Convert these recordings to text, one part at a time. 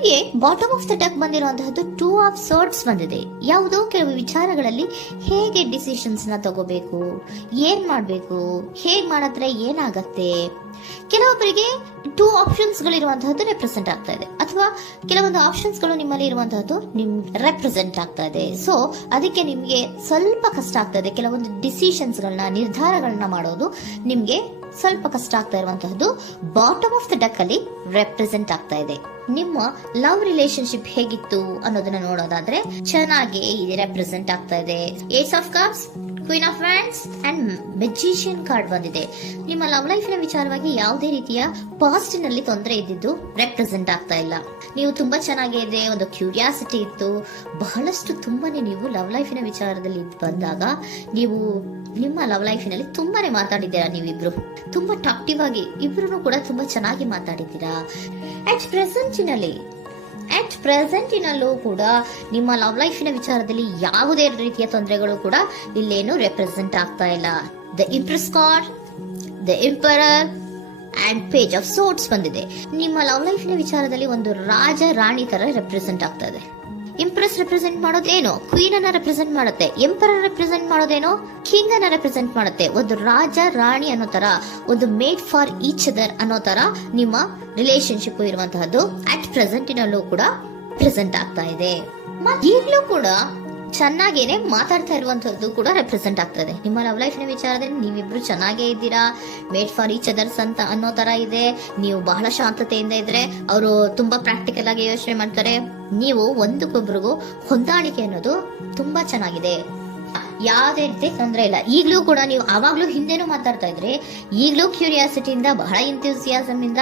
ನಿಮಗೆ bottom of the deck ಬಂದಿರುವಂತಹದ್ದು 2 of swords ಬಂದಿದೆ. ಯಾವುದೋ ಕೆಲವು ವಿಚಾರಗಳಲ್ಲಿ ಹೇಗೆ ಡಿಸಿಷನ್ಸ್ ನ ತಗೋಬೇಕು, ಏನ್ ಮಾಡ್ಬೇಕು, ಹೇಗ್ ಮಾಡಿದ್ರೆ ಏನಾಗತ್ತೆ. ಕೆಲವೊಬ್ಬರಿಗೆ 2 ಆಪ್ಷನ್ಸ್ ಗಳಿರುವಂತಹದ್ದು ರೆಪ್ರೆಸೆಂಟ್ ಆಗ್ತಾ ಇದೆ, ಅಥವಾ ಕೆಲವೊಂದು ಆಪ್ಷನ್ಸ್ ಗಳು ನಿಮ್ಮಲ್ಲಿ ಇರುವಂತಹದ್ದು ರೆಪ್ರೆಸೆಂಟ್ ಆಗ್ತಾ ಇದೆ. ಸೊ ಅದಕ್ಕೆ ನಿಮ್ಗೆ ಸ್ವಲ್ಪ ಕಷ್ಟ ಆಗ್ತಾ ಇದೆ. ಕೆಲವೊಂದು ಡಿಸಿಷನ್ಸ್ ಗಳನ್ನ, ನಿರ್ಧಾರಗಳನ್ನ ಮಾಡೋದು ನಿಮ್ಗೆ ಸ್ವಲ್ಪ ಕಷ್ಟ ಆಗ್ತಾ ಇರುವಂತಹದ್ದು ಬಾಟಮ್ ಆಫ್ ದ ಡಕ್ ಅಲ್ಲಿ ರೆಪ್ರೆಸೆಂಟ್ ಆಗ್ತಾ ಇದೆ. ನಿಮ್ಮ ಲವ್ ರಿಲೇಶನ್ಶಿಪ್ ಹೇಗಿತ್ತು ಅನ್ನೋದನ್ನ ನೋಡೋದಾದ್ರೆ ಚೆನ್ನಾಗಿ ರೆಪ್ರೆಸೆಂಟ್ ಆಗ್ತಾ ಇದೆ. Ace of cups, queen of wands and magician card ಬಂದಿದೆ. ನಿಮ್ಮ ಲವ್ ಲೈಫ್ ನ ವಿಚಾರವಾಗಿ ಯಾವುದೇ ರೀತಿಯ ಪಾಸ್ಟ್ ನಲ್ಲಿ ತೊಂದರೆ ಇದ್ದಿದ್ದು ರೆಪ್ರೆಸೆಂಟ್ ಆಗ್ತಾ ಇಲ್ಲ. ನೀವು ತುಂಬಾ ಚೆನ್ನಾಗಿದೆ, ಒಂದು ಕ್ಯೂರಿಯಾಸಿಟಿ ಇತ್ತು, ಬಹಳಷ್ಟು ತುಂಬಾನೇ ನೀವು ಲವ್ ಲೈಫ್ ನ ವಿಚಾರದಲ್ಲಿ ಬಂದಾಗ ನೀವು ನಿಮ್ಮ ಲವ್ ಲೈಫ್ ನಲ್ಲಿ ತುಂಬಾನೇ ಮಾತಾಡಿದ್ದೀರಾ. ನೀವಿಬ್ರು ತುಂಬಾ ಟಾಕ್ಟಿವ್ ಆಗಿ ಇಬ್ರು ಕೂಡ ತುಂಬಾ ಚೆನ್ನಾಗಿ ಮಾತಾಡಿದ್ದೀರಾ. ಅಟ್ ಪ್ರೆಸೆಂಟಿನಲ್ಲೂ ಕೂಡ ನಿಮ್ಮ ಲವ್ ಲೈಫಿನ ವಿಚಾರದಲ್ಲಿ ಯಾವುದೇ ರೀತಿಯ ತೊಂದರೆಗಳು ಕೂಡ ಇಲ್ಲೇನು ರೆಪ್ರೆಸೆಂಟ್ ಆಗ್ತಾ ಇಲ್ಲ. The empress card, the emperor and page of swords ಬಂದಿದೆ. ನಿಮ್ಮ ಲವ್ ಲೈಫಿನ ವಿಚಾರದಲ್ಲಿ ಒಂದು ರಾಜ ರಾಣಿ ತರ ರೆಪ್ರೆಸೆಂಟ್ ಆಗ್ತಾ ಇದೆ. ಇಂಪ್ರೆಸ್ ರೆಪ್ರೆಸೆಂಟ್ ಮಾಡೋದೇನೋ ಕ್ವೀನ್ ಅನ್ನ ರೆಪ್ರೆಸೆಂಟ್ ಮಾಡುತ್ತೆ, ಎಂಪರರ್ ರೆಪ್ರೆಸೆಂಟ್ ಮಾಡೋದೇನೋ ಕಿಂಗ್ ಅನ್ನ ರೆಪ್ರೆಸೆಂಟ್ ಮಾಡುತ್ತೆ. ಒಂದು ರಾಜ ರಾಣಿ ಅನ್ನೋ ತರ, ಒಂದು ಮೇಡ್ ಫಾರ್ ಈಚ್ ಅದರ್ ಅನ್ನೋ ತರ ನಿಮ್ಮ ರಿಲೇಶನ್ಶಿಪ್ ಇರುವಂತಹದ್ದು ಅಟ್ ಪ್ರೆಸೆಂಟಿನಲ್ಲೂ ಕೂಡ ಪ್ರೆಸೆಂಟ್ ಆಗ್ತಾ ಇದೆ. ಈಗಲೂ ಕೂಡ ಚೆನ್ನಾಗೇನೆ ಮಾತಾಡ್ತಾ ಇರುವಂತದ್ದು ಕೂಡ ರೆಪ್ರೆಸೆಂಟ್ ಆಗ್ತಾ ಇದೆ. ನಿಮ್ಮ ಲವ್ ಲೈಫ್ ನ ವಿಚಾರದಲ್ಲಿ ನೀವಿಬ್ರು ಚೆನ್ನಾಗೇ ಇದ್ದೀರಾ, ಮೇಡ್ ಫಾರ್ ಈಚ್ ಅದರ್ಸ್ ಅಂತ ಅನ್ನೋ ತರ ಇದೆ. ನೀವು ಬಹಳ ಶಾಂತತೆಯಿಂದ ಇದ್ರೆ ಅವರು ತುಂಬಾ ಪ್ರಾಕ್ಟಿಕಲ್ ಆಗಿ ಯೋಚನೆ ಮಾಡ್ತಾರೆ. ನೀವು ಒಂದಕ್ಕೊಬ್ರಿಗೂ ಹೊಂದಾಣಿಕೆ ಅನ್ನೋದು ತುಂಬಾ ಚೆನ್ನಾಗಿದೆ. ಯಾವುದೇ ರೀತಿ ತೊಂದರೆ ಇಲ್ಲ. ಈಗಲೂ ಕೂಡ ನೀವು ಆವಾಗ್ಲೂ ಹಿಂದೆನೂ ಮಾತಾಡ್ತಾ ಇದ್ರಿ, ಈಗಲೂ ಕ್ಯೂರಿಯಾಸಿಟಿಯಿಂದ, ಬಹಳ ಇಂಥ್ಯೂಸಿಯಾಸಮ್ ಇಂದ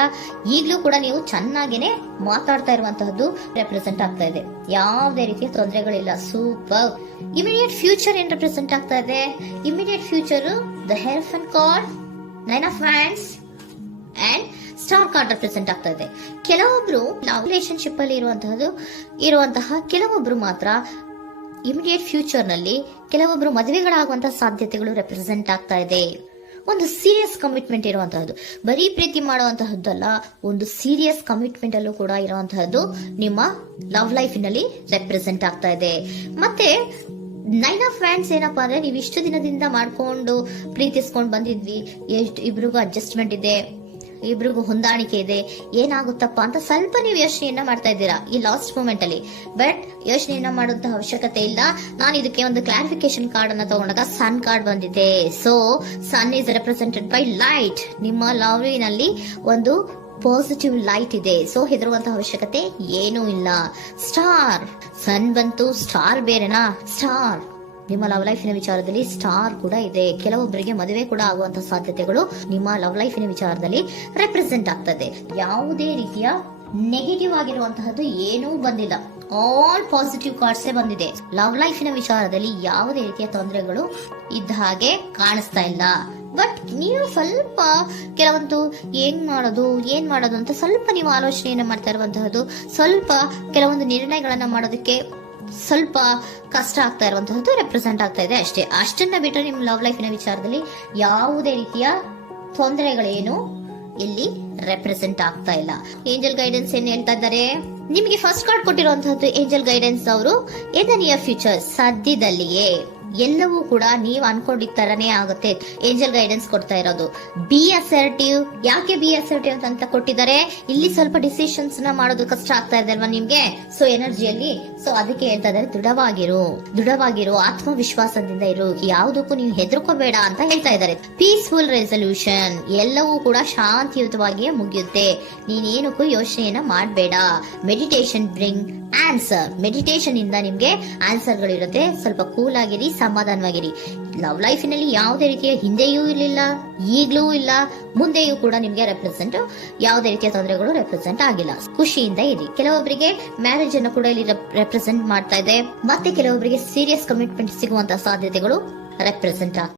ಈಗಲೂ ಕೂಡ ನೀವು ಚೆನ್ನಾಗೇನೆ ಮಾತಾಡ್ತಾ ಇರುವಂತಹದ್ದು ರೆಪ್ರೆಸೆಂಟ್ ಆಗ್ತಾ ಇದೆ. ಯಾವುದೇ ರೀತಿಯ ತೊಂದರೆಗಳಿಲ್ಲ. ಸೂಪರ್. ಇಮಿಡಿಯೇಟ್ ಫ್ಯೂಚರ್ ಏನ್ ರೆಪ್ರೆಸೆಂಟ್ ಆಗ್ತಾ ಇದೆ? Immediate future the hierophant card, 9 of wands and star card represent ಆಗ್ತಾ ಇದೆ. ಕೆಲವೊಬ್ರು ಲವ್ ರಿಲೇಶನ್ಶಿಪ್ ಅಲ್ಲಿ ಇರುವಂತಹ ಕೆಲವೊಬ್ರು ಮಾತ್ರ ಇಮಿಡಿಯೇಟ್ ಫ್ಯೂಚರ್ ನಲ್ಲಿ ಕೆಲವೊಬ್ರು ಮದುವೆಗಳಾಗುವಂತಹ ಸಾಧ್ಯತೆಗಳು ರೆಪ್ರೆಸೆಂಟ್ ಆಗ್ತಾ ಇದೆ. ಒಂದು ಸೀರಿಯಸ್ ಕಮಿಟ್ಮೆಂಟ್ ಇರುವಂತಹದ್ದು, ಬರೀ ಪ್ರೀತಿ ಮಾಡುವಂತಹದ್ದಲ್ಲ, ಒಂದು ಸೀರಿಯಸ್ ಕಮಿಟ್ಮೆಂಟ್ ಅಲ್ಲೂ ಕೂಡ ಇರುವಂತಹದ್ದು ನಿಮ್ಮ ಲವ್ ಲೈಫಿನಲ್ಲಿ ರೆಪ್ರೆಸೆಂಟ್ ಆಗ್ತಾ ಇದೆ. ಮತ್ತೆ 9 ಆಫ್ ವ್ಯಾಂಡ್ಸ್ ಏನಪ್ಪಾ ಅಂದ್ರೆ, ನೀವು ಇಷ್ಟು ದಿನದಿಂದ ಮಾಡ್ಕೊಂಡು ಪ್ರೀತಿಸ್ಕೊಂಡು ಬಂದಿದ್ವಿ, ಇಬ್ರಿಗೂ ಅಡ್ಜಸ್ಟ್ಮೆಂಟ್ ಇದೆ, ಇಬ್ರಿಗೂ ಹೊಂದಾಣಿಕೆ ಇದೆ, ಏನಾಗುತ್ತಪ್ಪ ಅಂತ ಸ್ವಲ್ಪ ನೀವು ಯೋಚನೆಯನ್ನ ಮಾಡ್ತಾ ಇದ್ದೀರಾ ಈ ಲಾಸ್ಟ್ ಮೂಮೆಂಟ್ ಅಲ್ಲಿ. ಬಟ್ ಯೋಚನೆಯನ್ನ ಮಾಡುವಂತಹ ಅವಶ್ಯಕತೆ ಇಲ್ಲ. ನಾನು ಇದಕ್ಕೆ ಒಂದು ಕ್ಲಾರಿಫಿಕೇಶನ್ ಕಾರ್ಡ್ ಅನ್ನ ತಗೊಂಡಾಗ ಸನ್ ಕಾರ್ಡ್ ಬಂದಿದೆ. So sun is represented by light. ನಿಮ್ಮ ಲವ್ನಲ್ಲಿ ಒಂದು ಪಾಸಿಟಿವ್ ಲೈಟ್ ಇದೆ. ಸೊ ಹೆದರುವಂತಹ ಅವಶ್ಯಕತೆ ಏನೂ ಇಲ್ಲ. ಸ್ಟಾರ್, ಸನ್ ಬಂತು, ಸ್ಟಾರ್ ಬೇರೆನಾ? ಸ್ಟಾರ್ ನಿಮ್ಮ ಲವ್ ಲೈಫಿನ ವಿಚಾರದಲ್ಲಿ ಸ್ಟಾರ್ ಕೂಡ ಇದೆ. ಕೆಲವೊಬ್ಬರಿಗೆ ಮದುವೆ ಕೂಡ ಆಗುವಂತಹ ಸಾಧ್ಯತೆಗಳು ನಿಮ್ಮ ಲವ್ ಲೈಫಿನ ವಿಚಾರದಲ್ಲಿ ರೆಪ್ರೆಸೆಂಟ್ ಆಗ್ತದೆ. ಯಾವುದೇ ರೀತಿಯ ನೆಗೆಟಿವ್ ಆಗಿರುವಂತಹದ್ದು ಏನೂ ಬಂದಿಲ್ಲ. ಆಲ್ ಪಾಸಿಟಿವ್ ಕಾರ್ಡ್ಸೇ ಬಂದಿದೆ. ಲವ್ ಲೈಫಿನ ವಿಚಾರದಲ್ಲಿ ಯಾವುದೇ ರೀತಿಯ ತೊಂದರೆಗಳು ಇದ್ದ ಹಾಗೆ ಕಾಣಿಸ್ತಾ ಇಲ್ಲ. ಬಟ್ ನೀವು ಸ್ವಲ್ಪ ಕೆಲವೊಂದು ಏನ್ ಮಾಡೋದು ಅಂತ ಸ್ವಲ್ಪ ನೀವು ಆಲೋಚನೆಯನ್ನ ಮಾಡ್ತಾ ಇರುವಂತಹದ್ದು, ಸ್ವಲ್ಪ ಕೆಲವೊಂದು ನಿರ್ಣಯಗಳನ್ನ ಮಾಡೋದಕ್ಕೆ ಸ್ವಲ್ಪ ಕಷ್ಟ ಆಗ್ತಾ ಇರುವಂತಹದ್ದು ರೆಪ್ರೆಸೆಂಟ್ ಆಗ್ತಾ ಇದೆ ಅಷ್ಟೇ. ಅಷ್ಟನ್ನ ಬಿಟ್ಟರೆ ನಿಮ್ಮ ಲವ್ ಲೈಫಿನ ವಿಚಾರದಲ್ಲಿ ಯಾವುದೇ ರೀತಿಯ ತೊಂದರೆಗಳೇನು ಇಲ್ಲಿ ರೆಪ್ರೆಸೆಂಟ್ ಆಗ್ತಾ ಇಲ್ಲ. ಏಂಜಲ್ ಗೈಡೆನ್ಸ್ ಏನ್ ಹೇಳ್ತಾ ಇದ್ದಾರೆ? ನಿಮಗೆ ಫಸ್ಟ್ ಕಾರ್ಡ್ ಕೊಟ್ಟಿರುವಂತಹದ್ದು ಏಂಜಲ್ ಗೈಡೆನ್ಸ್ ಅವರು ಇನ್ ದ ನಿಯರ್ ಫ್ಯೂಚರ್, ಸದ್ಯದಲ್ಲಿಯೇ ಎಲ್ಲವೂ ಕೂಡ ನೀವು ಅನ್ಕೊಂಡಿದ್ದ ತರನೇ ಆಗುತ್ತೆ. ಏಂಜಲ್ ಗೈಡೆನ್ಸ್ ಕೊಡ್ತಾ ಇರೋದು ಬಿ ಅಸರ್ಟಿವ್. ಯಾಕೆ ಬಿ ಅಸರ್ಟಿವ್ ಅಂತ ಕೊಟ್ಟಿದ್ದಾರೆ? ಇಲ್ಲಿ ಸ್ವಲ್ಪ ಡಿಸಿಷನ್ಸ್ ನ ಮಾಡೋದು ಕಷ್ಟ ಆಗ್ತಾ ಇದೆ ಅಲ್ವಾ ನಿಮ್ಗೆ, ಸೊ ಎನರ್ಜಿಯಲ್ಲಿ. ಸೊ ಅದಕ್ಕೆ ಹೇಳ್ತಾ ಇದ್ದಾರೆ ದೃಢವಾಗಿರು, ಆತ್ಮವಿಶ್ವಾಸದಿಂದ ಇರು, ಯಾವುದಕ್ಕೂ ನೀವು ಹೆದರ್ಕೋಬೇಡ ಅಂತ ಹೇಳ್ತಾ ಇದ್ದಾರೆ. ಪೀಸ್ಫುಲ್ ರೆಸಲ್ಯೂಷನ್, ಎಲ್ಲವೂ ಕೂಡ ಶಾಂತಿಯುತವಾಗಿಯೇ ಮುಗಿಯುತ್ತೆ, ನೀನೇನಕ್ಕೂ ಯೋಚನೆಯನ್ನ ಮಾಡಬೇಡ. ಮೆಡಿಟೇಷನ್ ಬ್ರಿಂಗ್ ಆನ್ಸರ್, ಮೆಡಿಟೇಷನ್ ಇಂದ ನಿಮ್ಗೆ ಆನ್ಸರ್ ಗಳಿರುತ್ತೆ. ಸ್ವಲ್ಪ ಕೂಲ್ ಆಗಿರಿ, ಸಮಾಧಾನವಾಗಿರಿ. ಲವ್ ಲೈಫಿನಲ್ಲಿ ಯಾವುದೇ ರೀತಿಯ ಹಿಂದೆಯೂ ಇರಲಿಲ್ಲ, ಈಗ್ಲೂ ಇಲ್ಲ, ಮುಂದೆಯೂ ಕೂಡ ನಿಮ್ಗೆ ಯಾವುದೇ ರೀತಿಯ ತೊಂದರೆಗಳು ರೆಪ್ರೆಸೆಂಟ್ ಆಗಿಲ್ಲ. ಖುಷಿಯಿಂದ ಇರಿ. ಕೆಲವೊಬ್ಬರಿಗೆ ಮ್ಯಾರೇಜ್ ಅನ್ನು ಕೂಡ ಇಲ್ಲಿ ರೆಪ್ರೆಸೆಂಟ್ ಮಾಡ್ತಾ ಇದೆ. ಮತ್ತೆ ಕೆಲವೊಬ್ಬರಿಗೆ ಸೀರಿಯಸ್ ಕಮಿಟ್ಮೆಂಟ್ ಸಿಗುವಂತಹ ಸಾಧ್ಯತೆಗಳು ರೆಪ್ರೆಸೆಂಟ್ ಆಗ್ತದೆ.